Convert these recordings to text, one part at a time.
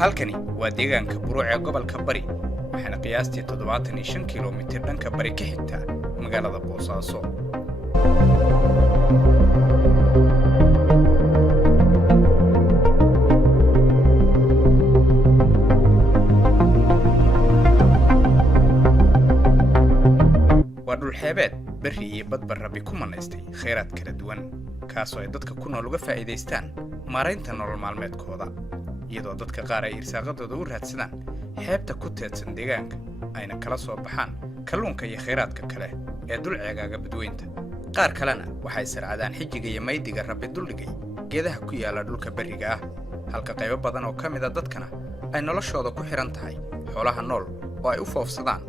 halkani waa deegaanka Buruuc ee gobolka Bari waxaana qiyaastii 75 kiiloomitir dhanka bari ka xigta magaalada Boosaaso waa dhul xeebeed bari iyo badbar rabbi ku manaystay kheyraad kala duwan kaasoo ay dadka ku nool uga faa'iideystaan maareynta nolol maalmeedkooda iyadoo dadka qaar ay irsaaqadooda u raadsadaan xeebta ku teedsan deegaanka ayna kala soo baxaan kalluunka iyo kheyraadka kale ee dul ceegaaga badweynta qaar kalena waxay sarcadaan xijiga iyo maydiga rabbi duldhigay geedaha ku yaala dhulka bariga ah halka qaybo badan oo ka mid ah dadkana ay noloshooda ku xiran tahay xoolaha nool oo ay u foofsadaan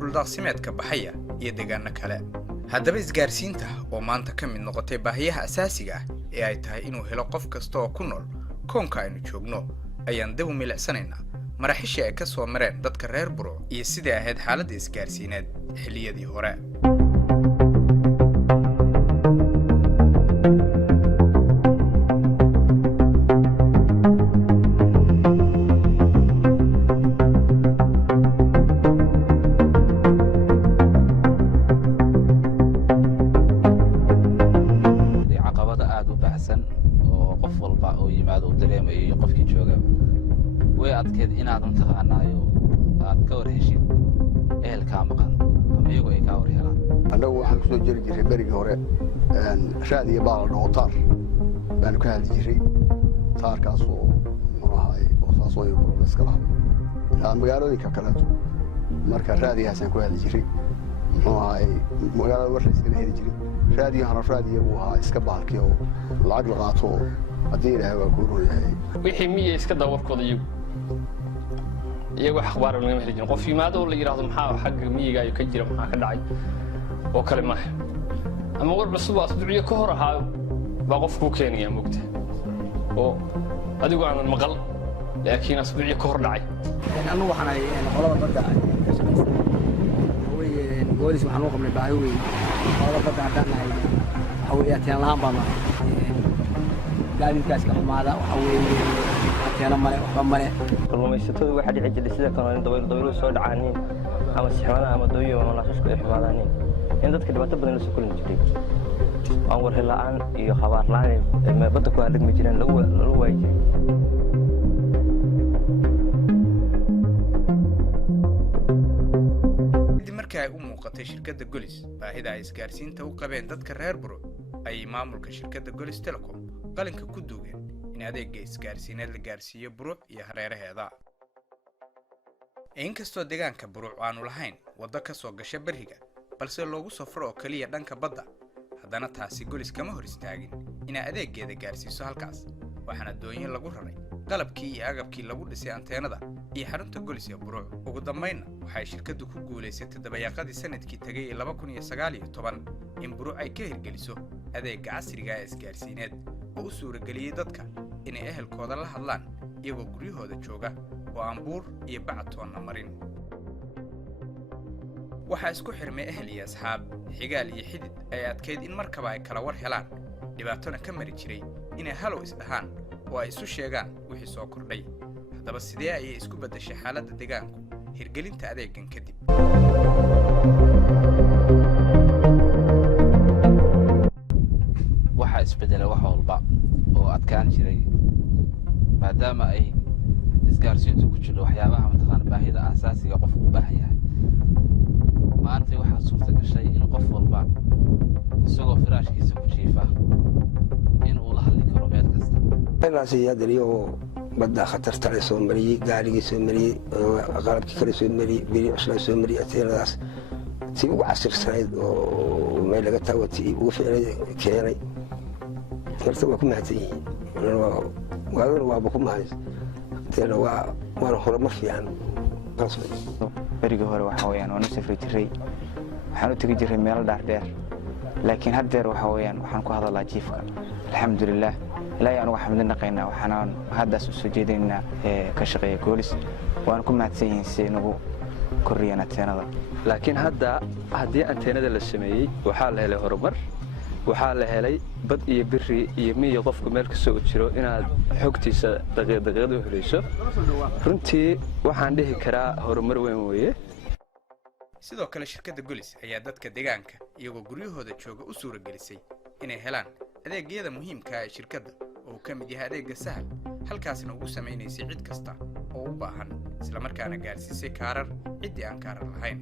dhuldaaqsimeedka baxaya iyo deegaano kale haddaba isgaarsiinta oo maanta ka mid noqotay baahiyaha asaasiga ah ee ay tahay inuu helo qof kasta oo ku nool koonka aynu joogno ayaan dib u milicsanaynaa maraxishii ay ka soo mareen dadka reer Buruuc iyo sidii ahayd xaaladda isgaarsiineed xilliyadii hore caqabada aad u baahsan oo qof walba oo yimaado u dareemayo iyo qofkii jooga way adkeed inaad taqaanayo aad ka warheshid ehelka maqan ama iyagu ay ka warhelaan anagu waxaan kusoo jiri jiray berigii hore raad iyo baal dhootaar baan ka hadli jiray taarkaas oo marahay Boosaaso iyo Buruuc iska lahaa magaalooyinka kale marka raadiyahaasaan ku hadli jiray magaalada warshayska la heli jiray raadiyahana raadiyagu ahaa iska baalkii oo lacag la qaato haddii ilaahay waa ku rooyahay wixii miya iska dawarkooda iyagu akhbaar laga heli jiray qof yimaado la yiraahdo maxaa xagga miyiga ay ka jira maxaa ka dhacay oo kale ma ama war cusub asbuuciyo ka hor ahaa baa qofku keenaya mugta oo adigu aan maqal laakiin asbuuciyo ka hor dhacay anu waxaan ay qolada badda ka shaqeysay بوليس waxaan u qabnay baahi weyn oo badda hadanahay waxa weeye taan lahaan baan gaadiidkaas ka xumaada waxa weeye taan male waxba male kalluumaysatada waxa dhici jiray sida kan dabaylo soo dhacaaneen ama sixmada ama dooyo ama laashashku ay xumaadaan in dadka dhibaato badan la soo kulin jiray aan war helaan iyo khabaar la'aan badda ku hadhigmi jireen lagu waayay markay u muuqatay shirkadda Golis baahida ay isgaarsiinta u qabeen dadka reer Buruuc ay maamulka shirkadda Golis Telecom qalinka ku duugeen in adeegga isgaarsiineed la gaarsiiyo Buruuc iyo hareeraheeda inkastoo deegaanka Buruuc aanu lahayn waddo ka soo gasha bariga balse loogu safro oo kaliya dhanka badda haddana taasi Golis kama hor istaagin in adeeggeeda gaarsiiso halkaas waxaana doonyo lagu raray qalabkii iyo agabkii lagu dhisay anteenada iyo xarunta Golis ee Buruuc ugu dambeyn waxay shirkaddu ku guuleysatay dabayaaqadii sanadkii tagay 2019 in Buruuc ay ka hirgeliso adeegga casriga ah ee isgaarsiineed oo u suurageliyay dadka inay ehelkooda la hadlaan iyagoo guryahooda jooga oo aan buur iyo bacatoonna marin waxaa isku xirmay ehel iyo asxaab xigaal iyo xidid ay adkeyd in markaba ay kala war helaan dhibaatona ka mari jiray inay halow isdhahaan oo ay isu sheegaan wixii soo kordhay haddaba sidee ayay isku bedeshay xaaladda deegaanku hirgelinta adeeggan kadib waxa isbedelay wax walba oo adkaan jiray maadaama ay isgaarsiintu ku jirto waxyaabaha mataqaan baahida asaasiga qofku u baahan yahay maanta waxaa suurta gashay in qof walba isagoo firaashkiisa ku jiifa in uu la hadli karo meel kasta inaas yaadriyo badda khatarta la soo mariyay gaariga soo mariyay qalabkii kale soo mariyay biri cusub soo mariyay teeladaas si ugu casirsayd oo meel laga taawatay ugu fiicnay keenay horta waa ku mahadsan yihiin waaduna waaba ku mahadis teena waana horumar fiican berigii hore waxa weeyaan waan u safri jiray waxaan u tegi jiray meelo dhaardheer laakiin haddeer waxa weeyaan waxaan ku hadalaa jiifka alxamdulilah ilaahay aan uga xamdin naqaynaa waxaan haddaas u soo jeedinaynaa ka shaqeeya goolis waan ku mahadsan yihiin si nagu korriyaan ateenada laakiin hadda haddii anteenada la sameeyey waxaa la helay horumar waxaa la helay bad iyo biri iyo miyi qofku meel kastoo u jiro inaad xogtiisa daqiiqad u helayso runtii waxaan dhihi karaa horumar weyn weeye sidoo kale shirkadda golis ayaa dadka deegaanka iyagoo guryahooda jooga u suuragelisay inay helaan adeegyada muhiimka ah ee shirkadda oo ka mid yahay adeegga sahal halkaasna ugu samaynaysay cid kasta oo u baahan isla markaana gaarsiisay kaarar ciddii aan kaarar lahayn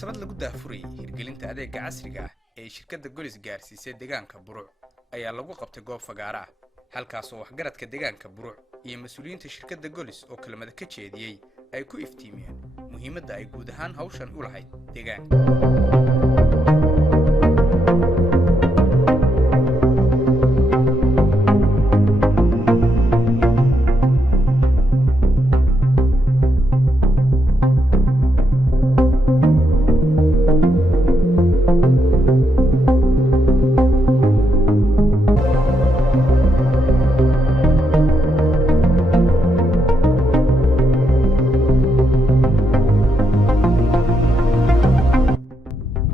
sabad lagu daafurayay hirgelinta adeegga casriga ah ee shirkadda golis gaarsiisay deegaanka Buruc ayaa lagu qabtay goob fagaara ah halkaas oo waxgaradka deegaanka Buruc iyo mas'uuliyiinta shirkadda golis oo kelmada ka jeediyay ay ku iftiimiyeen muhiimadda ay guud ahaan hawshan u lahayd deegaanka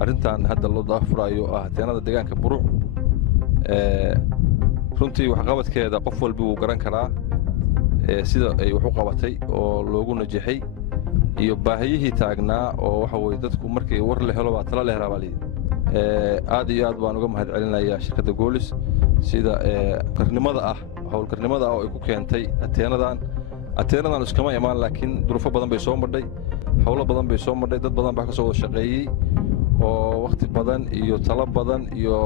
arrintan hadda loo daafurayo ah teenada deegaanka Buruc runtii wax qabadkeeda qof walba uu garan karaa sida ay wax u qabatay oo loogu najaxay iyo baahiyihii taagnaa oo waxa weeye dadku markii war la helo baa tala la helaa bali aad iyo aad baan uga mahadcelinayaa shirkadda Golis sida hawlkarnimada ah oo ay ku keentay ateenadan iskama imaan laakiin duruufo badan bay soo madhay hawlo badan bay soo madhay dad badan baa ka soo wada shaqeeyay oo waqti badan iyo talo badan iyo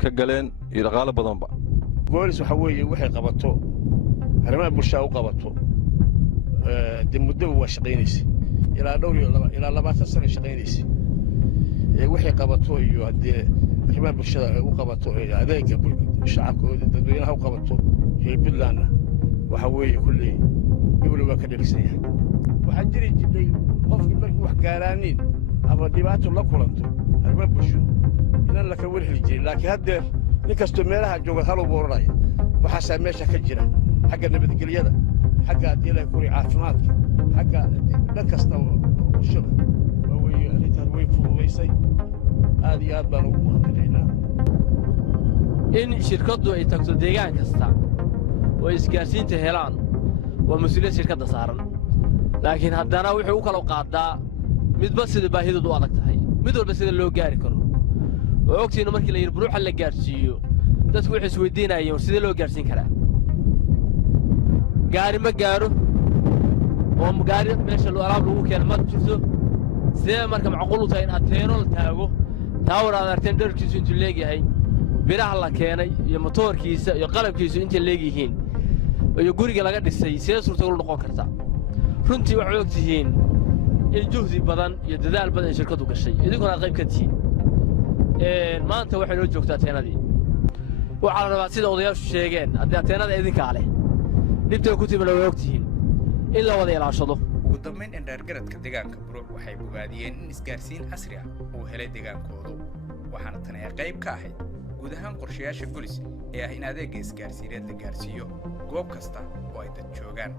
ka galeen iyo dhaqaale badanba Golis waxa weeye waxay qabato arrimaha bulshada u qabato muddo waa shaqeynaysa ilaa 20 sano shaqeynaysa waxay qabato iyo hadii arrimaha bulshada u qabato adeegga shacabkooda dadweynaha u qabato Puntland waxa weeye kulli dawladda waa ka dhigsanyahay waxa jiray qofkii markuu wax gaaraanin ama dhibaato la kulanto arrimaha bulshada inaan la ka warheli jirin laakiin haddeer nin kastoo meelaha jooga hal u booranayo waxaasaa meesha ka jira xagga nabadgelyada xagga ilaahay kuri caafimaadka xagga dhan kasta oo bulshada waa weeye arrintan way fududaysay aad iyo aad baan ugu mahadcelinaynaa in shirkaddu ay tagto deegaan kasta oo isgaarsiinta helaan waa mas'uuliyad shirkadda saaran laakiin haddana wuxuu u kala qaadaa midba sida baahidoodu u adag tahay mid walba sida loo gaari karo oo ogtiina markii la yiri Buruc la gaarsiiyo dadku waxay isweydiinayeen sida loo gaarsiin karaa gaari ma gaaro oo gaari meesha loo alaab lagu keeno ma jirto sidee marka macquul u tahay in ateeno la taago taawar aad arteen dharkiisu intuu leeyahay biraha la keenay iyo motorkiisa iyo qalabkiisu inta leeyihiin iyo guriga laga dhisay sidee suurtagal noqon kartaa runtii waxay ogtihiin in juhdi badan iyo dadaal badan shirkadu gashay idinkuna qayb ka tihiin maanta waxay noo joogtaa ateenadii waxaa la rabaa sida odayaashu sheegeen haddii ateenada idinkaa leh dhibtay ku timid way ogtihiin in la wada ilaashado ugu dambayn indhaargaradka deegaanka Buruc waxay bogaadiyeen in isgaarsiin casri ah uu helay deegaankoodu waxaana tan ay qayb ka ahayd guud ahaan qorshayaasha Golis ee ah in adeegga isgaarsiineed la gaarsiiyo goob kasta oo ay dad joogaan